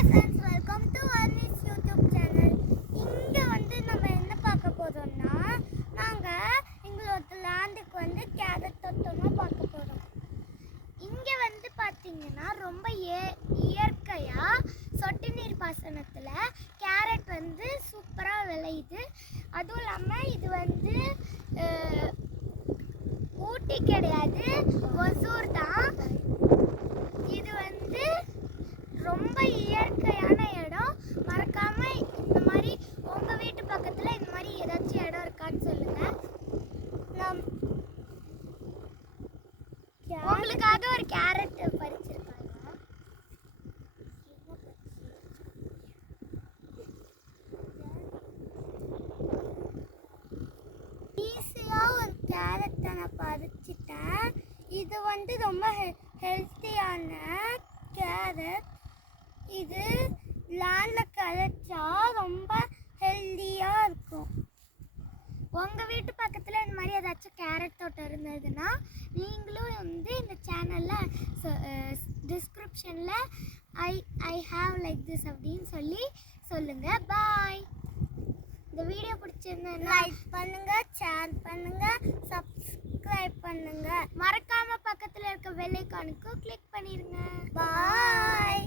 Hi friends, welcome to அர்னிஸ் YouTube channel. இங்கே நம்ம என்ன பார்க்க போகிறோம்னா, நாங்கள் எங்களோட லேண்டுக்கு கேரட் தோட்டமாக பார்க்க போகிறோம். இங்கே பார்த்தீங்கன்னா ரொம்ப இயற்கையாக சொட்டு நீர் பாசனத்தில் கேரட் சூப்பராக விளையுது. அதுவும் இல்லாமல் இது ஊட்டி கிடையாது, ஒசூர் தான். இது ரொம்ப இயற்கையான இடம். மறக்காம இந்த மாதிரி உங்க வீட்டு பக்கத்துல இந்த மாதிரி ஏதாச்சும் இடம் இருக்கான்னு சொல்லுங்க. உங்களுக்காக ஒரு கேரட் பறிச்சிருக்காங்க. ஈஸியா ஒரு கேரட் நான் பறிச்சிட்டேன். இது ரொம்ப ஹெல்த்தியான கேரட். இது லேண்டில் கரைச்சா ரொம்ப ஹெல்த்தியாக இருக்கும். உங்கள் வீட்டு பக்கத்தில் இந்த மாதிரி ஏதாச்சும் கேரட் தோட்டம் இருந்ததுன்னா நீங்களும் இந்த சேனலில் டிஸ்கிரிப்ஷனில் ஐ ஹாவ் லைக் திஸ் அப்படின்னு சொல்லுங்கள். பாய். இந்த வீடியோ பிடிச்சிருந்தா லைக் பண்ணுங்கள், ஷேர் பண்ணுங்கள், சப்ஸ்கிரைப் பண்ணுங்கள். மறக்காமல் பக்கத்தில் இருக்க பெல் ஐகானுக்கு கிளிக் பண்ணிடுங்க. பாய்.